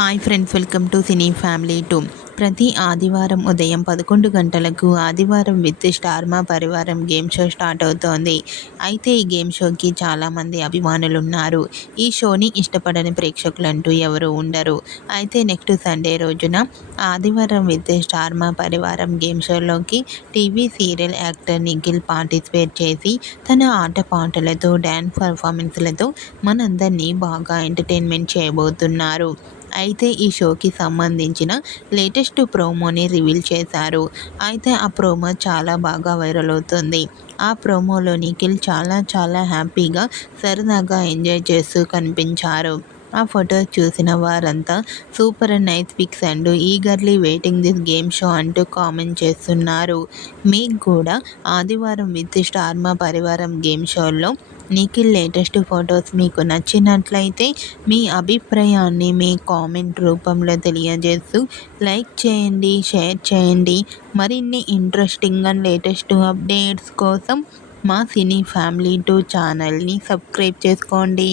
Hi friends, welcome to cine family 2. ప్రతి ఆదివారం ఉదయం 11 గంటలకు ఆదివారం with star Maa Parivaram game show start అవుతోంది. అయితే ఈ గేమ్ షోకి చాలామంది అభిమానులు ఉన్నారు. ఈ షోని ఇష్టపడని ప్రేక్షకులంటూ ఎవరు ఉండరు. అయితే నెక్స్ట్ సండే రోజున ఆదివారం with star Maa Parivaram game షోలోకి TV serial actor Nikhil participate చేసి తన ఆటపాటలతో డ్యాన్స్ పర్ఫార్మెన్స్లతో మనందరినీ బాగా ఎంటర్టైన్మెంట్ చేయబోతున్నారు. అయితే ఈ షోకి సంబంధించిన లేటెస్ట్ ప్రోమోని రివీల్ చేశారు. అయితే ఆ ప్రోమో చాలా బాగా వైరల్ అవుతుంది. ఆ ప్రోమోలో నిఖిల్ చాలా హ్యాపీగా సరదాగా ఎంజాయ్ చేస్తూ కనిపించారు. ఆ ఫొటోస్ చూసిన వారంతా super nice pics and eagerly waiting this game show అంటూ కామెంట్ చేస్తున్నారు. మీకు కూడా ఆదివారం with star Maa Parivaram game షోలో నిఖిల్ లేటెస్ట్ ఫొటోస్ మీకు నచ్చినట్లయితే మీ అభిప్రాయాన్ని మీ కామెంట్ రూపంలో తెలియజేస్తూ లైక్ చేయండి, షేర్ చేయండి. మరిన్ని ఇంట్రెస్టింగ్ అండ్ లేటెస్ట్ అప్డేట్స్ కోసం మా సినీ ఫ్యామిలీ 2 ఛానల్ని సబ్స్క్రైబ్ చేసుకోండి.